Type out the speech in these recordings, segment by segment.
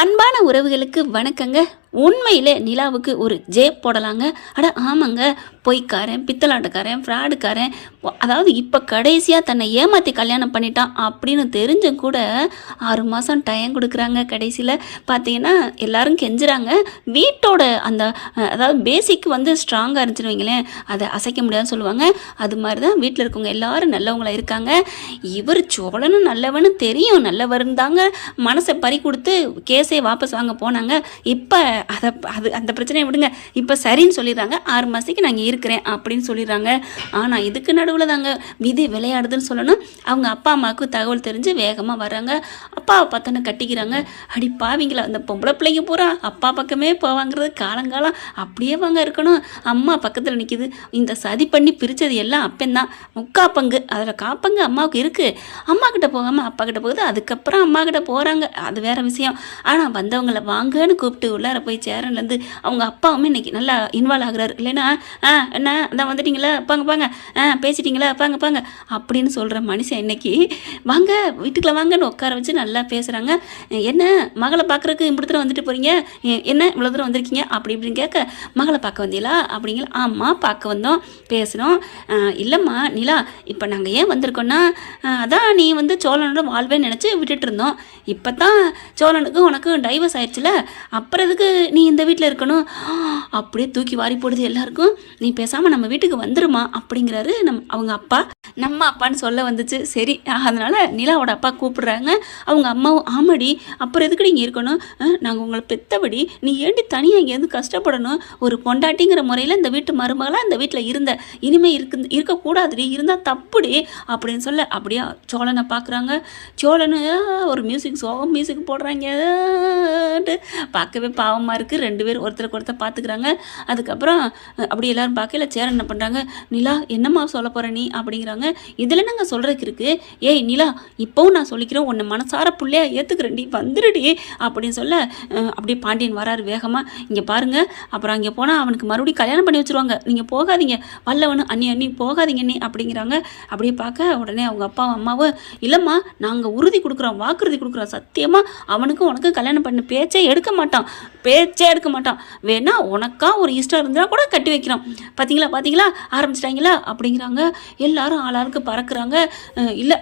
அன்பான உறவுகளுக்கு வணக்கங்க. உண்மையிலே நிலாவுக்கு ஒரு ஜே போடலாங்க. அட ஆமாங்க, பொய்க்காரன், பித்தலாட்டக்காரன், ஃப்ராடுக்காரன், அதாவது இப்போ கடைசியாக தன்னை ஏமாற்றி கல்யாணம் பண்ணிட்டான் அப்படின்னு தெரிஞ்சும் கூட 6 மாதம் டைம் கொடுக்குறாங்க. கடைசியில் பார்த்தீங்கன்னா எல்லாரும் கெஞ்சுறாங்க. வீட்டோட அந்த அதாவது பேசிக் ஸ்ட்ராங்காக இருந்துச்சுன்னு வைங்களேன், அதை அசைக்க முடியாதுன்னு சொல்லுவாங்க. அது மாதிரி தான் வீட்டில் இருக்கவங்க எல்லாரும் நல்லவங்களா இருக்காங்க. இவர் சோழனும் நல்லவனு தெரியும், நல்லவருன்னு தாங்க மனசை பறி கொடுத்து கேஸே வாபஸ் வாங்க போனாங்க. இப்போ அந்த பிரச்சனையை விடுங்க, இப்போ சரின்னு சொல்லிடுறாங்க. 6 மாதத்துக்கு நான் இங்கே இருக்கிறேன் அப்படின்னு சொல்லிடுறாங்க. ஆனால் இதுக்கு நடுவில் தாங்க விதி விளையாடுதுன்னு சொல்லணும். அவங்க அப்பா அம்மாவுக்கு தகவல் தெரிஞ்சு வேகமாக வர்றாங்க. அப்பாவை பார்த்தோன்னு கட்டிக்கிறாங்க. அடி பாவிங்களா, அந்த பொம்பளை பிள்ளைங்க பூரா அப்பா பக்கமே போவாங்கிறது காலங்காலம் அப்படியே வாங்க இருக்கணும். அம்மா பக்கத்தில் நிற்கிது. இந்த சதி பண்ணி பிரித்தது எல்லாம் அப்பந்தான். முக்கா பங்கு அதில் காப்பங்கு அம்மாவுக்கு இருக்குது. அம்மா கிட்ட போகாமல் அப்பா கிட்ட போகுது. அதுக்கப்புறம் அம்மா கிட்ட போகிறாங்க, அது வேற விஷயம். ஆனால் வந்தவங்களை வாங்கன்னு கூப்பிட்டு உள்ளார போய் சேரன்லேருந்து அவங்க அப்பாவுமே இன்னைக்கு நல்லா இன்வால்வ் ஆகுறாரு. இல்லைன்னா என்ன அதான் வந்துட்டீங்களா, பாங்க பேசிட்டீங்களா, பாங்க அப்படின்னு சொல்கிற மனுஷன் இன்னைக்கு வாங்க வீட்டுக்குள்ள வாங்கன்னு உட்கார வச்சு நல்லா பேசுகிறாங்க. என்ன மகளை பார்க்குறக்கு இப்படி தூரம் வந்துட்டு போகிறீங்க, என்ன இவ்வளோ தூரம் வந்திருக்கீங்க அப்படி இப்படின்னு கேட்க, மகளை பார்க்க வந்தீங்களா அப்படிங்களா, ஆமாம் பார்க்க வந்தோம் பேசுகிறோம். இல்லைம்மா நிலா, இப்போ நாங்கள் ஏன் வந்திருக்கோன்னா அதான் நீ சோழனோட வாழ்வேன்னு நினச்சி விட்டுட்டு இருந்தோம். இப்போ தான் சோழனுக்கும் உனக்கும் டைவர்ஸ் ஆயிடுச்சுல, அப்புறம் எதுக்கு நீ இந்த வீட்டில் இருக்கணும். அப்படியே தூக்கி வாரி போடுது எல்லாருக்கும். நீ பேசாமல் நம்ம வீட்டுக்கு வந்துருமா அப்படிங்கிறாரு அவங்க அப்பா. நம்ம அப்பான்னு சொல்ல வந்துச்சு. சரி, அதனால் நிலாவோட அப்பா கூப்பிடுறாங்க. அவங்க அம்மாவும் ஆமாடி, அப்புறம் எதுக்கு நீங்கள் இருக்கணும், நாங்கள் உங்களை பெத்தபடி நீ ஏண்டி தனியாக இங்கேருந்து கஷ்டப்படணும், ஒரு பொண்டாட்டிங்கிற முறையில் இந்த வீட்டு மருமகளாக இந்த வீட்டில் இருந்த இனிமேல் இருக்கக்கூடாதுடி, இருந்தால் தப்புடி அப்படின்னு சொல்ல அப்படியே சோழனை பார்க்குறாங்க. சோழனு ஒரு சோகம் மியூசிக் போடுறாங்க. பார்க்கவே பாவமாக இருக்குது. 2 பேர் ஒருத்தருக்கு ஒருத்தர் பார்த்துக்கிறாங்க. அதுக்கப்புறம் அப்படி எல்லோரும் பார்க்கல சேரன் என்ன பண்ணுறாங்க, நிலா என்னம்மா சொல்ல போகிற நீ அப்படிங்கிறாங்க. இதில் நாங்கள் சொல்கிறதுக்கு இருக்குது, ஏய் நிலா இப்போவும் நான் சொல்லிக்கிறேன், உன்னை மனசார பிள்ளையா ஏற்றுக்கிறேன்டி, வந்துடுடி அப்படின்னு சொல்ல அப்படியே பாண்டியன் வராரு வேகமாக. இங்கே பாருங்கள், அப்புறம் அங்கே போனால் அவனுக்கு மறுபடியும் கல்யாணம் பண்ணி வச்சுருவாங்க, நீங்கள் போகாதீங்க, வல்லவனு அண்ணி போகாதீங்க நீ அப்படிங்கிறாங்க. அப்படியே பார்க்க உடனே அவங்க அப்பா அம்மாவும் இல்லைம்மா நாங்கள் உறுதி கொடுக்குறோம், வாக்குறுதி கொடுக்குறோம், சத்தியமாக அவனுக்கும் உனக்கும் கல்யாணம் பண்ண பேச்சே எடுக்க மாட்டான், வேணா உனக்கா ஒரு இஷ்டம் இருந்தால் கூட கட்டி வைக்கிறோம். பார்த்தீங்களா ஆரம்பிச்சிட்டாங்களா அப்படிங்கிறாங்க. எல்லாரும் ஆளாருக்கு பறக்குறாங்க. இல்லை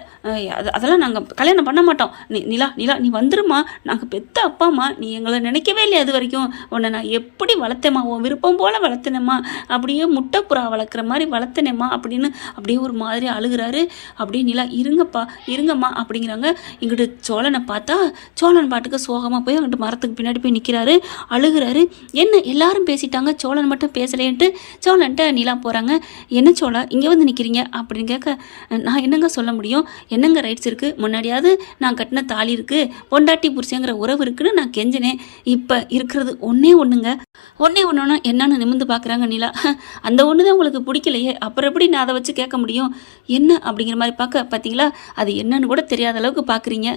அதெல்லாம் நாங்கள் கல்யாணம் பண்ண மாட்டோம். நிலா நீ வந்துருமா, நாங்கள் பெத்த அப்பாம்மா, நீ எங்களை நினைக்கவே இல்லையா அது வரைக்கும், உன்னை நான் எப்படி வளர்த்தேம்மா, உன் விருப்பம் போல் வளர்த்தனேம்மா, அப்படியே முட்டைப்புறா வளர்க்குற மாதிரி வளர்த்தனேம்மா அப்படின்னு அப்படியே ஒரு மாதிரி அழுகிறாரு. அப்படியே நிலா இருங்கம்மா அப்படிங்கிறாங்க. இங்கிட்டு சோழனை பார்த்தா சோழன் பாட்டுக்கு சோகமாக போய் அங்கிட்டு மரத்துக்கு பின்னாடி போய் நிற்கிறாரு, அழுகிறாரு. என்ன எல்லாரும் பேசிட்டாங்க, சோழன் மட்டும் பேசலேன்ட்டு சோழன்ட்ட நிலா போகிறாங்க. என்ன சோழா இங்கே வந்து நிற்கிறீங்க அப்படின்னு கேட்க, நான் என்னங்க சொல்ல முடியும், என்னங்க ரைட்ஸ் இருக்குது, முன்னாடியாவது நான் கட்டின தாலி இருக்குது, பொண்டாட்டி புருஷங்கிற உறவு இருக்குன்னு நான் கெஞ்சினேன், இப்போ இருக்கிறது ஒன்றே ஒன்றுன்னா என்னன்னு நிமிந்து பார்க்குறாங்க நிலா. அந்த ஒன்று தான் உங்களுக்கு பிடிக்கலையே, அப்புறம் எப்படி நான் அதை வச்சு கேட்க முடியும், என்ன அப்படிங்கிற மாதிரி பார்த்தீங்களா, அது என்னன்னு கூட தெரியாத அளவுக்கு பார்க்குறீங்க,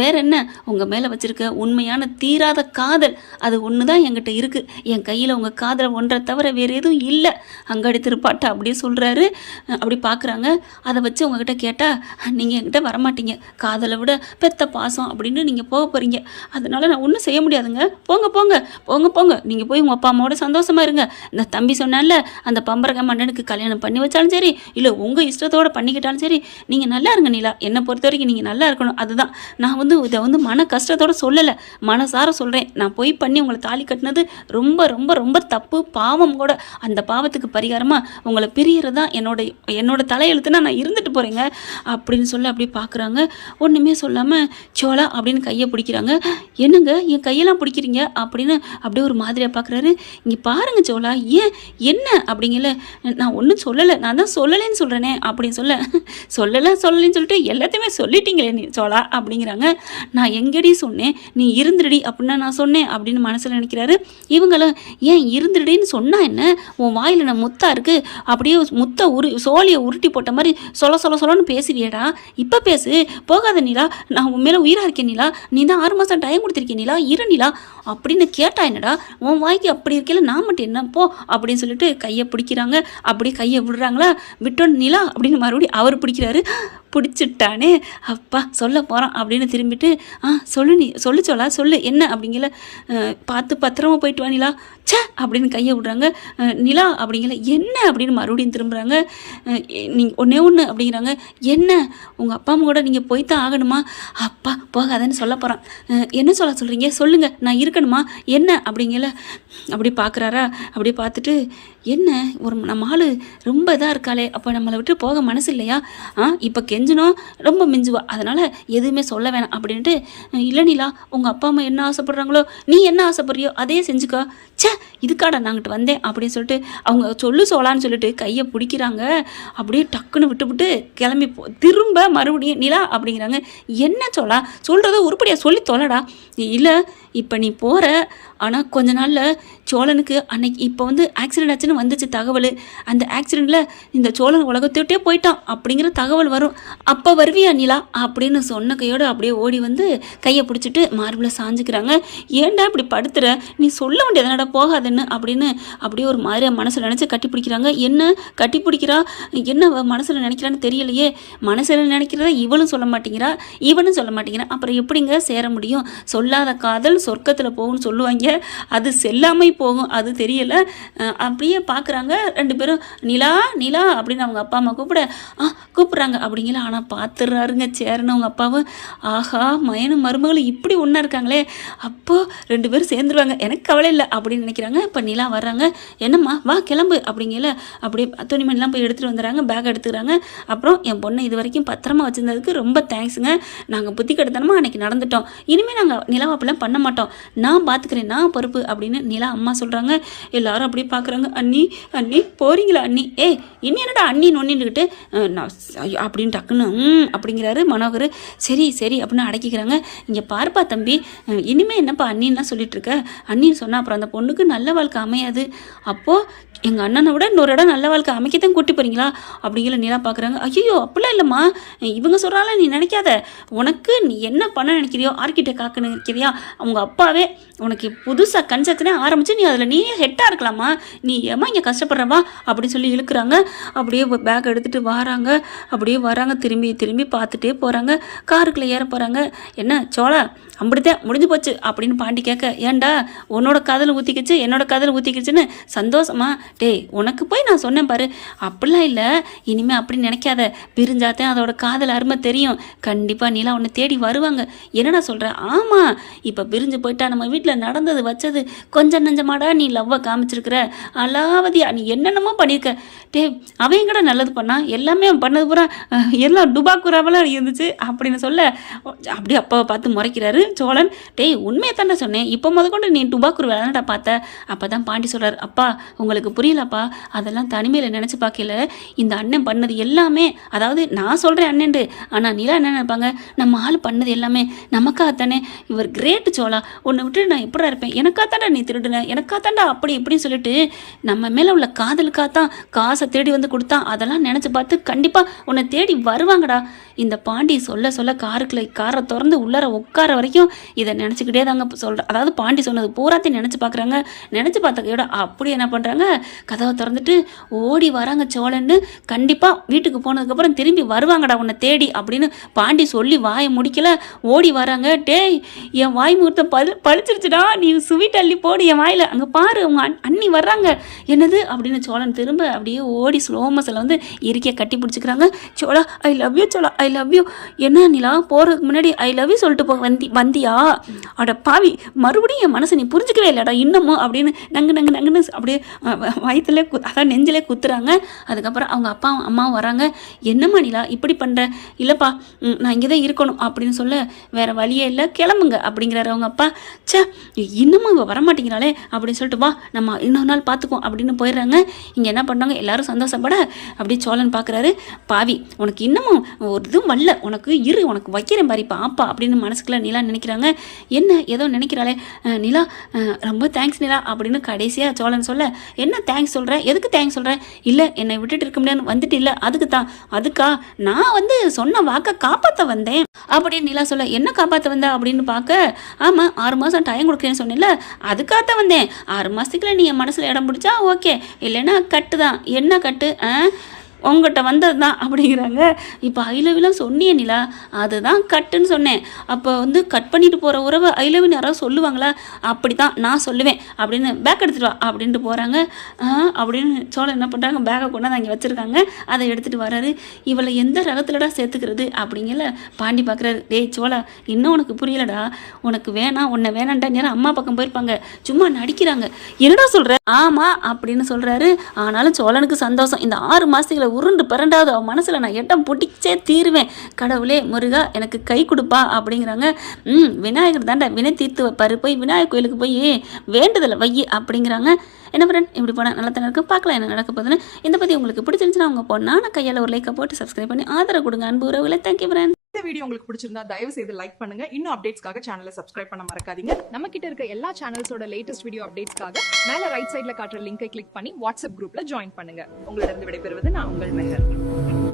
வேற என்ன உங்கள் மேலே வச்சுருக்க உண்மையான தீராத காதல் அது ஒன்று தான் என்கிட்ட இருக்குது, என் கையில் உங்கள் காதலை ஒன்றை தவிர வேறு எதுவும் இல்லை, அங்காடி திருப்பாட்டை அப்படியே சொல்கிறாரு. அப்படி பார்க்குறாங்க. அதை வச்சு உங்ககிட்ட கேட்டால் நீங்கள் என்கிட்ட வரமாட்டீங்க, காதலை விட பெத்த பாசம் அப்படின்னு நீங்கள் போக போகிறீங்க, அதனால் நான் ஒன்றும் செய்ய முடியாதுங்க, போங்க நீங்கள் போய் உங்கள் அப்பா அம்மாவோட சந்தோஷமாக இருங்க. இந்த தம்பி சொன்னால அந்த பம்பரக மன்னனுக்கு கல்யாணம் பண்ணி வச்சாலும் சரி, இல்லை உங்கள் இஷ்டத்தோடு பண்ணிக்கிட்டாலும் சரி, நீங்கள் நல்லா இருங்க நிலா, என்னை பொறுத்த வரைக்கும் நீங்கள் நல்லா இருக்கணும், அதுதான் நான் இதை மன கஷ்டத்தோடு சொல்லலை, மனசார சொல்கிறேன். நான் போய் பண்ணி உங்களை தாலி கட்டினது ரொம்ப ரொம்ப ரொம்ப தப்பு, பாவம் கூட. அந்த பாவத்துக்கு பரிகாரமாக உங்களை பிரியறது தான் என்னோட தலையெழுத்துனா நான் இருந்துட்டு போகிறேங்க அப்படின்னு சொல்லி அப்படி பார்க்குறாங்க. ஒன்றுமே சொல்லாமல் சோழா அப்படின்னு கையை பிடிக்கிறாங்க. என்னங்க என் கையெல்லாம் பிடிக்கிறீங்க அப்படின்னு அப்படியே ஒரு மாதிரியாக பார்க்குறாரு. இங்கே பாருங்க சோழா, ஏன் என்ன அப்படிங்கல, நான் ஒன்றும் சொல்லலை, நான் தான் சொல்லலைன்னு சொல்கிறேனே அப்படின்னு சொல்லலைன்னு சொல்லிட்டு எல்லாத்தையுமே சொல்லிட்டீங்களே நீ சோழா அப்படிங்கிறாங்க. நான் எங்கடி சொன்னேன், நீ இருந்துடி அப்படின்னா நான் சொன்னேன் அப்படின்னு மனசில் நினைக்கிறாரு. இவங்களும் ஏன் இருந்துடின்னு சொன்னா என்ன, உன் வாயில் நான் முத்தா இருக்குது, அப்படியே சோழியை உருட்டி போட்ட மாதிரி சொல்லன்னு பேசுவியடா, இப்போ பேசு, போகாத நிலா, நான் உன் மேலே உயிராக இருக்கேன் நிலா, நீ தான் 6 மாதம் டைம் கொடுத்துருக்கேன் நிலா, இரு நிலா அப்படின்னு கேட்டா என்னடா, உன் வாய்க்கு அப்படி இருக்கல, நான் மட்டும் என்ன போ அப்படின்னு சொல்லிட்டு கையை பிடிக்கிறாங்க. அப்படி கையை விடுறாங்களா, விட்டோன்னு நிலா அப்படின்னு மறுபடியும் அவர் பிடிக்கிறாரு. பிடிச்சிட்டானே, அப்பா சொல்ல போகிறான் அப்படின்னு திரும்பிட்டு, நீ சொல்லு சோலா சொல்லு என்ன அப்படிங்கல, பார்த்து பத்திரமா போயிட்டு வா நிலா, ச்சே அப்படின்னு கையை விடுறாங்க. நிலா அப்படிங்கல, என்ன அப்படின்னு மறுபடியும் திரும்புகிறாங்க. நீங்கள் ஒன்றே ஒன்று அப்படிங்கிறாங்க. என்ன உங்கள் அப்பா அம்மா கூட நீங்கள் போய்த்தான் ஆகணுமா? அப்பா போகாதன்னு சொல்ல போகிறான். என்ன சொல்கிறீங்க சொல்லுங்கள், நான் இருக்கணுமா என்ன அப்படிங்கல அப்படி பார்க்குறாரா. அப்படி பார்த்துட்டு, என்ன ஒரு நம்ம ஆள் ரொம்ப இதாக இருக்காளே, அப்போ நம்மளை விட்டு போக மனசு இல்லையா? இப்போ கெஞ்சினோம் ரொம்ப மிஞ்சுவா, அதனால் எதுவுமே சொல்ல வேணாம் அப்படின்ட்டு, இல்லை நிலா உங்கள் அப்பா அம்மா என்ன ஆசைப்படுறாங்களோ நீ என்ன ஆசைப்படுறியோ அதே செஞ்சுக்கோ, ச்சே இதுக்காடா நாங்கிட்டு வந்தேன் அப்படின்னு சொல்லிட்டு அவங்க சொல்லு சோலான்னு சொல்லிட்டு கையை பிடிக்கிறாங்க. அப்படியே டக்குன்னு விட்டு கிளம்பி திரும்ப மறுபடியும் நிலா அப்படிங்கிறாங்க. என்ன சோலா சொல்கிறத உருப்படியாக சொல்லி தொலைடா. இல்லை இப்போ நீ போகிற, ஆனால் கொஞ்ச நாளில் சோழனுக்கு அன்னைக்கு இப்போ ஆக்சிடென்ட் ஆச்சுன்னு வந்துச்சு தகவல். அந்த ஆக்சிடெண்ட்டில் இந்த சோழன் உலகத்தொட்டே போயிட்டான் அப்படிங்கிற தகவல் வரும். அப்போ வருவியா நிலா அப்படின்னு சொன்ன கையோடு அப்படியே ஓடி கையை பிடிச்சிட்டு மார்பில் சாஞ்சிக்கிறாங்க. ஏன்டா இப்படி படுத்துற, நீ சொல்ல வேண்டியதுனடா போகாதுன்னு அப்படின்னு அப்படியே ஒரு மாதிரி மனசில் நினச்சி கட்டி பிடிக்கிறாங்க. என்ன கட்டி பிடிக்கிறா, என்ன மனசில் நினைக்கிறான்னு தெரியலையே. மனசில் நினைக்கிறத இவளும் சொல்ல மாட்டேங்கிறா, இவனும் சொல்ல மாட்டேங்கிறா. அப்புறம் எப்படிங்க சேர முடியும்? சொல்லாத காதல் சொர்க்கத்தில் போகும்னு சொல்லுவாங்க, அது செல்லாமை போகும், அது தெரியலை. அப்படியே பார்க்குறாங்க ரெண்டு பேரும். நிலா நிலா அப்படின்னு அவங்க அப்பா அம்மா கூப்பிட்றாங்க அப்படிங்களா. ஆனால் பார்த்துடுறாருங்க சேரணும் அவங்க அப்பாவும். ஆஹா மயனும் மருமகளும் இப்படி ஒன்றா இருக்காங்களே, அப்போது ரெண்டு பேரும் சேர்ந்துருவாங்க, எனக்கு கவலை இல்லை அப்படின்னு நினைக்கிறாங்க. இப்போ நிலா வர்றாங்க. என்னம்மா வா கிளம்பு அப்படிங்கல. அப்படியே துணிமணிலாம் போய் எடுத்துகிட்டு வந்துடுறாங்க, பேக் எடுத்துக்கிறாங்க. அப்புறம் என் பொண்ணை இது வரைக்கும் பத்திரமா வச்சுருந்ததுக்கு ரொம்ப தேங்க்ஸுங்க, நாங்கள் புத்தி கெடுத்தனமாக அன்றைக்கி நடந்துட்டோம், இனிமேல் நாங்கள் நிலாவை அப்படிலாம் பண்ண மாட்டோம், நான் பார்த்துக்கிறேன், நான் பொறுப்பு அப்படின்னு நிலா அம்மா சொல்கிறாங்க. எல்லாரும் அப்படியே பார்க்குறாங்க. அண்ணி அண்ணி போகிறீங்களா அண்ணி, இன்னும் என்னடா அண்ணி நொன்னின்னுக்கிட்டு நான் அப்படின்னு டக்குன்னு அப்படிங்கிறாரு மனோகர். சரி சரி அப்படின்னு அடக்கிக்கிறாங்க. இங்கே பார்ப்பா தம்பி, இனிமேல் என்னப்பா அண்ணின்லாம் சொல்லிட்டு இருக்க, அண்ணின்னு சொன்னால் அப்புறம் அந்த பொண்ணுக்கு நல்ல வாழ்க்கை அமையாது, அப்போது எங்கள் அண்ணனை விட இன்னொரு இடம் நல்ல வாழ்க்கை அமைக்கத்தான் கூட்டி போகிறீங்களா அப்படிங்கிற நிலா பார்க்குறாங்க. ஐயோ அப்படிலாம் இல்லைம்மா, இவங்க சொல்கிறால நீ நினைக்காத, உனக்கு நீ என்ன பண்ண நினைக்கிறியோ ஆர்கிடெக்ட் ஆக்க நினைக்கிறியா, அவங்க அப்பாவே உனக்கு புதுசாக கன்செப்ட்னே ஆரம்பித்து நீ அதில் நீயே ஹெட்டாக இருக்கலாமா, நீ ஏமா இங்கே கஷ்டப்படுறவா அப்படின்னு சொல்லி இழுக்கிறாங்க. அப்படியே பேக் எடுத்துகிட்டு வராங்க. அப்படியே வராங்க, திரும்பி திரும்பி பார்த்துட்டே போகிறாங்க. காருக்குள்ளே ஏற போகிறாங்க. என்ன சோழா அப்படித்தான் முடிஞ்சு போச்சு அப்படின்னு பாண்டி கேட்க, ஏன்டா உன்னோட காதல் ஊற்றிக்கிச்சு என்னோட காதல் ஊற்றிக்கிச்சுன்னு சந்தோஷமா, டேய் உனக்கு போய் நான் சொன்னேன் பாரு, அப்படிலாம் இல்லை, இனிமேல் அப்படி நினைக்காத, பிரிஞ்சாத்தான் அதோட காதல் அருமை தெரியும், கண்டிப்பாக நிலா உன்னை தேடி வருவாங்க. என்னடா சொல்கிற? ஆமாம், இப்போ பிரிஞ்சு போயிட்டா நம்ம வீட்டில் நடந்தது வச்சது கொஞ்சம் நஞ்சமாடா நீ லவ்வை காமிச்சிருக்கிற, அலாவதியா நீ என்னென்னமோ பண்ணியிருக்க, டே அவன் எங்கடா நல்லது பண்ணா, எல்லாமே பண்ணது பூரா எல்லாம் டுபாக்குறாவெல்லாம் இருந்துச்சு அப்படின்னு சொல்ல, அப்படியே அப்பாவை பார்த்து முறைக்கிறாரு சோழன். டேய் உண்மையை தானே சொன்னேன், இப்போ முதற்கொண்டு நீ டுபாக்குரு வேலைடா பார்த்த. அப்போ தான் பாண்டி சொல்கிறார், அப்பா உங்களுக்கு புரியலப்பா, அதெல்லாம் தனிமையில் நினச்சி பார்க்கல, இந்த அண்ணன் பண்ணது எல்லாமே, அதாவது நான் சொல்கிறேன் அண்ணன்ட்டு, ஆனால் நிலா என்ன நினைப்பாங்க, நம்ம ஆள் பண்ணது எல்லாமே நமக்காகத்தானே, இவர் கிரேட்டு சோழா, உன்னை விட்டு நான் எப்படா இருப்பேன், எனக்காத்தாண்டா நீ திருடுன, எனக்காத்தாண்டா அப்படி இப்படின்னு சொல்லிட்டு நம்ம மேலே உள்ள காதலுக்காகத்தான் காசை தேடி கொடுத்தான், அதெல்லாம் நினச்சி பார்த்து கண்டிப்பாக உன்னை தேடி வருவாங்கடா. இந்த பாண்டி சொல்ல சொல்ல காரை திறந்து உள்ளார உட்கார வரைக்கும் இதை நினச்சிக்கிட்டே தாங்க சொல்கிறேன். அதாவது பாண்டி சொன்னது பூராத்தையும் நினச்சி பார்க்குறாங்க. நினச்சி பார்த்தாக்கையோட அப்படி என்ன பண்ணுறாங்க, கதவை திறந்துட்டு ஓடி வராங்க சோழன்னு, கண்டிப்பாக வீட்டுக்கு போனதுக்கப்புறம் திரும்பி வருவாங்கடா உன்னை தேடி அப்படின்னு பாண்டி சொல்லி வாயை முடிக்கல, ஓடி வராங்க. டேய் என் வாய் முகூர்த்தம் பழிச்சிருச்சுடா, நீ ஸ்வீட் அள்ளி போடு என் வாயில், அங்கே பாரு உங்கள் அண்ணி வர்றாங்க, என்னது அப்படின்னு சோழன் திரும்ப அப்படியே ஓடி ஸ்லோமஸில் இறுக்கிய கட்டி பிடிச்சிக்கிறாங்க. Chola I love you, Chola I love you. என்ன நிலா போகிறதுக்கு முன்னாடி ஐ லவ் யூ சொல்லிட்டு வந்தியா, அட பாவி, மறுபடியும் என் மனசை நீ புரிஞ்சிக்கவே இல்லைடா இன்னமும் அப்படின்னு நங்குன்னு அப்படியே வயிற்றுல அதான் நெஞ்சிலே குத்துறாங்க. அதுக்கப்புறம் அவங்க அப்பா அம்மாவும் வராங்க. என்னம்மா நிலா இப்படி பண்ணுற, இல்லைப்பா நான் இங்கே தான் இருக்கணும் அப்படின்னு சொல்ல, வேறு வழியே இல்லை கிளம்புங்க அப்படிங்கிறாரு அவங்க அப்பா. சே இன்னமும் இவ வரமாட்டேங்கிறாளே அப்படின்னு சொல்லிட்டு, வா நம்ம இன்னொரு நாள் பார்த்துக்குவோம் அப்படின்னு போயிடுறாங்க. இங்கே என்ன பண்ணாங்க, எல்லாரும் சந்தோஷப்பட அப்படியே சோழன் பார்க்குறாரு, பாவி உனக்கு இன்னமும் ஒரு இதுவும் வரல, உனக்கு இரு உனக்கு வைக்கிறேன் பாரி பாப்பா அப்படின்னு மனசுக்குள்ள நிலா நினைக்கிறாங்க. என்ன ஏதோ நினைக்கிறாளே நிலா, ரொம்ப தேங்க்ஸ் நிலா அப்படின்னு கடைசியாக சோழன் சொல்ல, என்ன தேங்க்ஸ் சொல்கிறேன், எதுக்கு தேங்க்ஸ் சொல்கிறேன், இல்லை என்னை விட்டுட்டு இருக்க முடியாது வந்துட்டு, இல்லை அதுக்கு தான், அதுக்கா நான் சொன்ன வாக்கை காப்பாற்ற வந்தேன் அப்படின்னு நிலா சொல்ல, என்ன காப்பாற்ற வந்தேன் அப்படின்னு பார்க்க, ஆமாம் 6 மாதம் டைம் கொடுக்குறேன்னு சொன்னேன்ல, அதுக்காகத்தான் வந்தேன், 6 மாதத்துக்குள்ள நீ என் மனசில் இடம் பிடிச்சா ஓகே, இல்லைன்னா கட்டு தான், என்ன கட்டு, உங்ககிட்ட வந்தது தான் அப்படிங்கிறாங்க. இப்போ ஐ லவ்லாம் சொன்னியே நிலா, அதுதான் கட்டுன்னு சொன்னேன். அப்போ வந்து கட் பண்ணிட்டு போகிற உறவை ஐ லவ்னு யாராவது சொல்லுவாங்களா? அப்படி தான் நான் சொல்லுவேன் அப்படின்னு பேக் எடுத்துகிட்டு வா அப்படின்ட்டு போகிறாங்க. அப்படின்னு சோழன் என்ன பண்ணுறாங்க, பேக்கை கொண்டாந்து அங்கே வச்சுருக்காங்க. அதை எடுத்துகிட்டு வராரு. இவளை எந்த ரகத்துலடா சேர்த்துக்கிறது அப்படிங்கல பாண்டி பார்க்குறாரு. டேய் சோழா, இன்னும் உனக்கு புரியலடா, உனக்கு வேணாம் உன்னை வேணான்டா நேரம் அம்மா பக்கம் போயிருப்பாங்க, சும்மா நடிக்கிறாங்க. என்னடா சொல்கிற? ஆமாம் அப்படின்னு சொல்கிறாரு. ஆனாலும் சோழனுக்கு சந்தோஷம். இந்த 6 மாதத்துகளை உருண்டு பிறண்டாவது அவன் மனசில் நான் இடம் பிடிச்சே தீருவேன். கடவுளே முருகா எனக்கு கை கொடுப்பா அப்படிங்கிறாங்க. விநாயகர் தாண்டா வினை தீர்த்து வைப்பாரு, போய் விநாயகர் கோயிலுக்கு போய் வேண்டுதலை வை அப்படிங்கிறாங்க. என்ன ஃப்ரெண்ட், இப்படி போனால் நல்லா தானே இருக்கும். பார்க்கலாம் என்ன நடக்க போகுதுன்னு. இதை பற்றி உங்களுக்கு பிடிச்சிருந்துச்சுன்னா அவங்க பொண்ணான கையால் ஒரு லைக்கை போட்டு சப்ஸ்கிரைப் பண்ணி ஆதரவு கொடுங்க அன்பு உறவுகளை. Thank you friend. இந்த வீடியோ உங்களுக்கு பிடிச்சிருந்தா தயவு செய்து லைக் பண்ணுங்க. இன்னும் அப்டேட்ஸ்க்காக சேனலை சப்ஸ்கிரைப் பண்ண மறக்காதீங்க. நம்ம கிட்ட இருக்க எல்லா சேனல்ஸோட லேட்டஸ்ட் வீடியோ அப்டேட்ஸ்க்காக மேல ரைட் சைடுல காட்டுற லிங்கை கிளிக் பண்ணி வாட்ஸ்அப் குரூப்ல ஜாயின் பண்ணுங்க. உங்களிடம் விடைபெறுவது நான் உங்கள் மெஹர்.